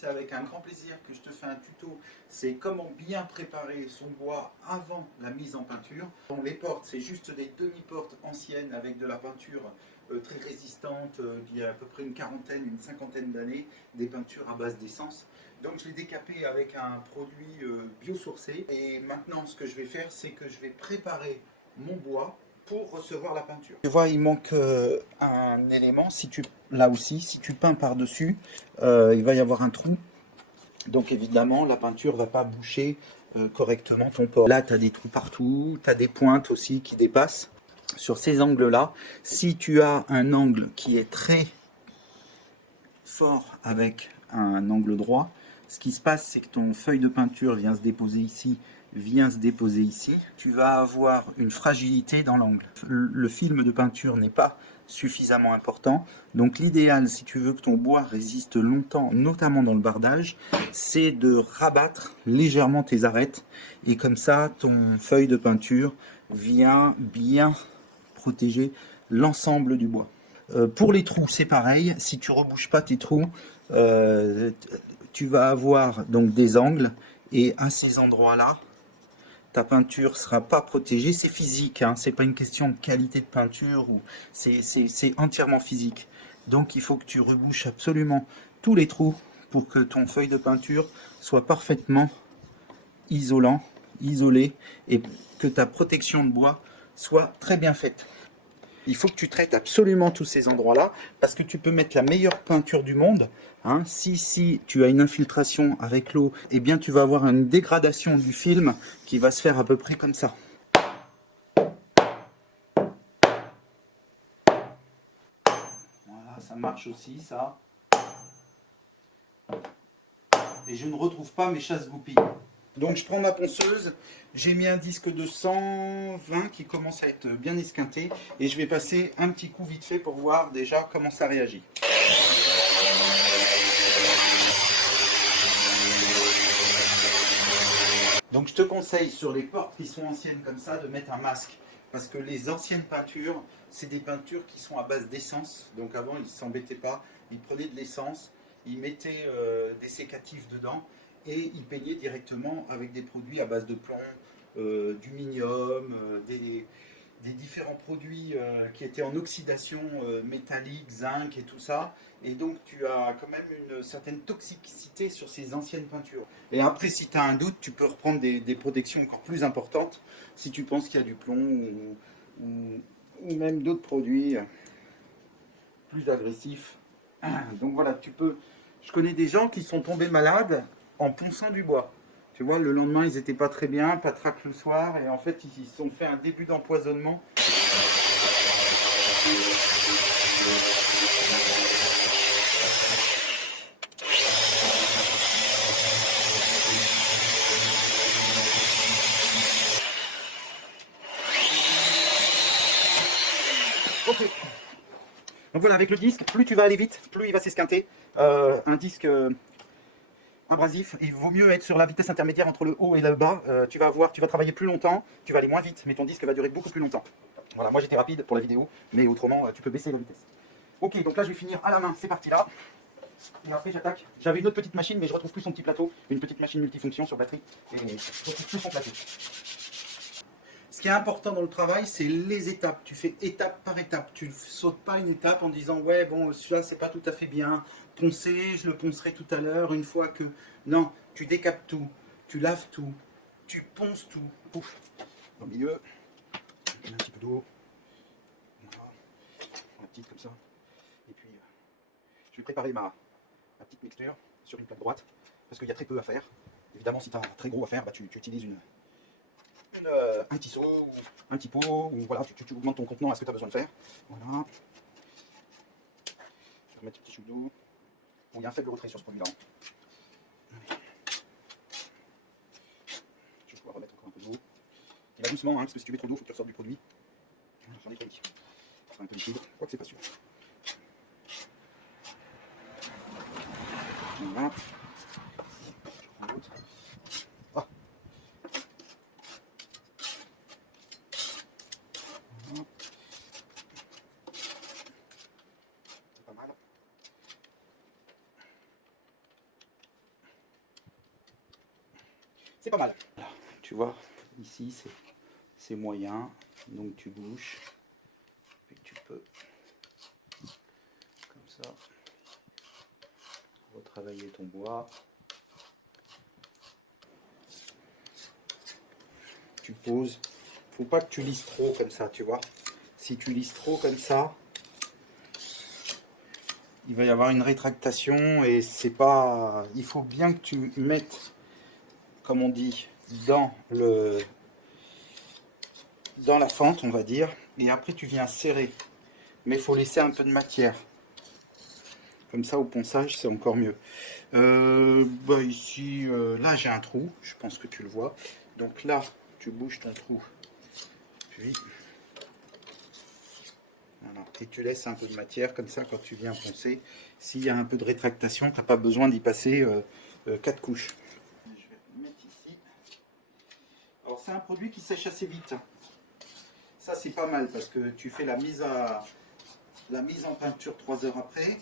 c'est avec un grand plaisir que je te fais un tuto. C'est comment bien préparer son bois avant la mise en peinture. Bon, les portes, c'est juste des demi-portes anciennes avec de la peinture très résistante d'il y a à peu près une quarantaine, une cinquantaine d'années, des peintures à base d'essence. Donc je l'ai décapé avec un produit biosourcé. Et maintenant, ce que je vais faire, c'est que je vais préparer mon bois pour recevoir la peinture. Tu vois, il manque un élément. Si tu, là aussi, si tu peins par-dessus, il va y avoir un trou. Donc évidemment, la peinture ne va pas boucher correctement ton porc. Là, tu as des trous partout, tu as des pointes aussi qui dépassent. Sur ces angles-là, si tu as un angle qui est très fort avec un angle droit, ce qui se passe, c'est que ton feuille de peinture vient se déposer ici, vient se déposer ici. Tu vas avoir une fragilité dans l'angle. Le film de peinture n'est pas suffisamment important. Donc l'idéal, si tu veux que ton bois résiste longtemps, notamment dans le bardage, c'est de rabattre légèrement tes arêtes. Et comme ça, ton feuille de peinture vient bien protéger l'ensemble du bois. Pour les trous, c'est pareil. Si tu rebouches pas tes trous, tu vas avoir donc des angles. Et à ces endroits-là, ta peinture sera pas protégée. C'est physique, hein, c'est pas une question de qualité de peinture. C'est entièrement physique. Donc il faut que tu rebouches absolument tous les trous pour que ton feuille de peinture soit parfaitement isolé, et que ta protection de bois soit très bien faite. Il faut que tu traites absolument tous ces endroits-là, parce que tu peux mettre la meilleure peinture du monde. Hein. Si tu as une infiltration avec l'eau, eh bien tu vas avoir une dégradation du film qui va se faire à peu près comme ça. Voilà, ça marche aussi, ça. Et je ne retrouve pas mes chasse-goupilles. Donc je prends ma ponceuse, j'ai mis un disque de 120 qui commence à être bien esquinté, et je vais passer un petit coup vite fait pour voir déjà comment ça réagit. Donc je te conseille sur les portes qui sont anciennes comme ça de mettre un masque, parce que les anciennes peintures, c'est des peintures qui sont à base d'essence. Donc avant ils ne s'embêtaient pas, ils prenaient de l'essence, ils mettaient des sécatifs dedans et ils peignaient directement avec des produits à base de plomb, d'huminium, des différents produits qui étaient en oxydation métallique, zinc et tout ça. Et donc tu as quand même une certaine toxicité sur ces anciennes peintures. Et après, si tu as un doute, tu peux reprendre des protections encore plus importantes si tu penses qu'il y a du plomb ou même d'autres produits plus agressifs. Donc voilà, tu peux. Je connais des gens qui sont tombés malades en ponçant du bois. Tu vois, le lendemain, ils n'étaient pas très bien, patraque le soir, et en fait, ils se sont fait un début d'empoisonnement. Ok. Donc voilà, avec le disque, plus tu vas aller vite, plus il va s'esquinter. Un disque abrasif, il vaut mieux être sur la vitesse intermédiaire entre le haut et le bas. Tu vas travailler plus longtemps, tu vas aller moins vite, mais ton disque va durer beaucoup plus longtemps. Voilà, moi j'étais rapide pour la vidéo, mais autrement, tu peux baisser la vitesse. Ok, donc là je vais finir à la main, c'est parti là. Et après j'attaque. J'avais une autre petite machine, mais je retrouve plus son petit plateau, une petite machine multifonction sur batterie, et je retrouve plus son plateau. Ce qui est important dans le travail, c'est les étapes. Tu fais étape par étape. Tu ne sautes pas une étape en disant ouais bon celui-là c'est pas tout à fait bien poncé, je le poncerai tout à l'heure une fois que. Non, tu décapes tout, tu laves tout, tu ponces tout. Pouf. Au milieu, un petit peu d'eau. Voilà. La petite comme ça. Et puis je vais préparer ma petite mixture sur une plaque droite parce qu'il y a très peu à faire. Évidemment si tu as très gros à faire, bah, tu utilises un tisseau ou un petit pot, ou voilà, tu augmentes ton contenant à ce que tu as besoin de faire. Voilà. Je vais remettre un petit chou d'eau. Bon, il y a un faible retrait sur ce produit-là. Je vais pouvoir remettre encore un peu d'eau. Il va doucement, hein, parce que si tu mets trop d'eau, il faut que tu ressortes du produit. J'en ai pris. Ça sera un peu liquide, quoique c'est pas sûr. Voilà. Je prends l'autre. Ah. Voilà. C'est pas mal. C'est pas mal. Voilà, tu vois, ici c'est moyen, donc tu bouges, et tu peux, comme ça, retravailler ton bois. Tu poses, faut pas que tu lisses trop comme ça, tu vois. Si tu lisses trop comme ça, il va y avoir une rétractation et c'est pas... Il faut bien que tu mettes, comme on dit, dans la fente, on va dire, et après tu viens serrer. Mais il faut laisser un peu de matière. Comme ça, au ponçage, c'est encore mieux. Bah ici, là, j'ai un trou. Je pense que tu le vois. Donc là, tu bouges ton trou. Puis, voilà. Et tu laisses un peu de matière. Comme ça, quand tu viens poncer, s'il y a un peu de rétractation, tu n'as pas besoin d'y passer 4 couches. Je vais le mettre ici. Alors, c'est un produit qui sèche assez vite. Ça, c'est pas mal parce que tu fais la mise en peinture 3 heures après.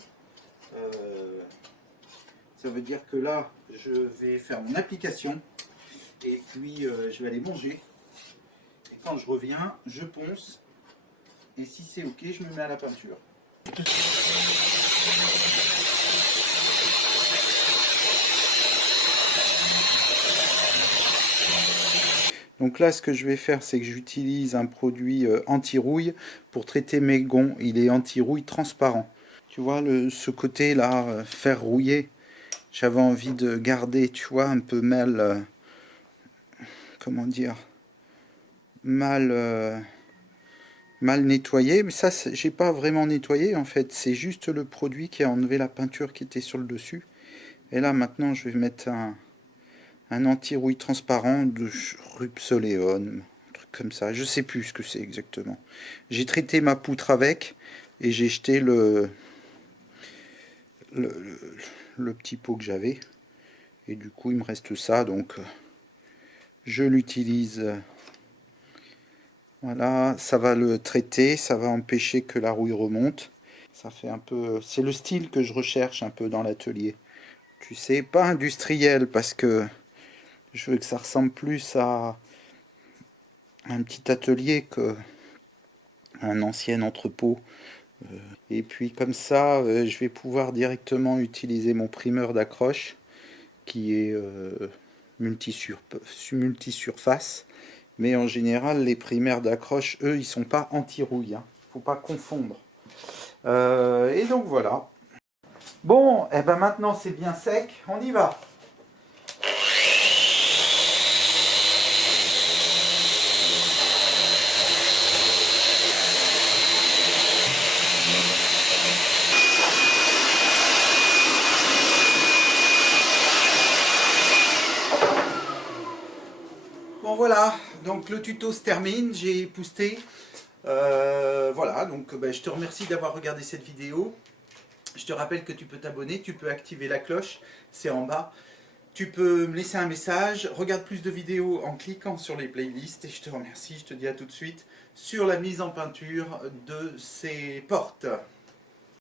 Ça veut dire que là, je vais faire mon application et puis je vais aller manger. Et quand je reviens, je ponce. Et si c'est ok, je me mets à la peinture. Donc là, ce que je vais faire, c'est que j'utilise un produit anti-rouille pour traiter mes gonds. Il est anti-rouille transparent. Tu vois, ce côté-là, fer rouillé, j'avais envie de garder, tu vois, un peu mal... comment dire, mal nettoyé, mais ça j'ai pas vraiment nettoyé en fait, c'est juste le produit qui a enlevé la peinture qui était sur le dessus. Et là maintenant je vais mettre un anti-rouille transparent de Rupsoleon, un truc comme ça, je sais plus ce que c'est exactement. J'ai traité ma poutre avec et j'ai jeté le petit pot que j'avais et du coup il me reste ça, donc je l'utilise. Voilà, ça va le traiter, ça va empêcher que la rouille remonte. Ça fait un peu, c'est le style que je recherche un peu dans l'atelier. Tu sais, pas industriel parce que je veux que ça ressemble plus à un petit atelier que un ancien entrepôt. Et puis comme ça, je vais pouvoir directement utiliser mon primeur d'accroche qui est multisurface. Mais en général, les primeurs d'accroche, eux, ils sont pas anti-rouille. Hein. Faut pas confondre. Et donc voilà. Bon, et ben maintenant c'est bien sec, on y va. Bon voilà, donc le tuto se termine, j'ai épousseté. Voilà, donc ben, je te remercie d'avoir regardé cette vidéo. Je te rappelle que tu peux t'abonner, tu peux activer la cloche, c'est en bas. Tu peux me laisser un message, regarde plus de vidéos en cliquant sur les playlists et je te remercie, je te dis à tout de suite sur la mise en peinture de ces portes.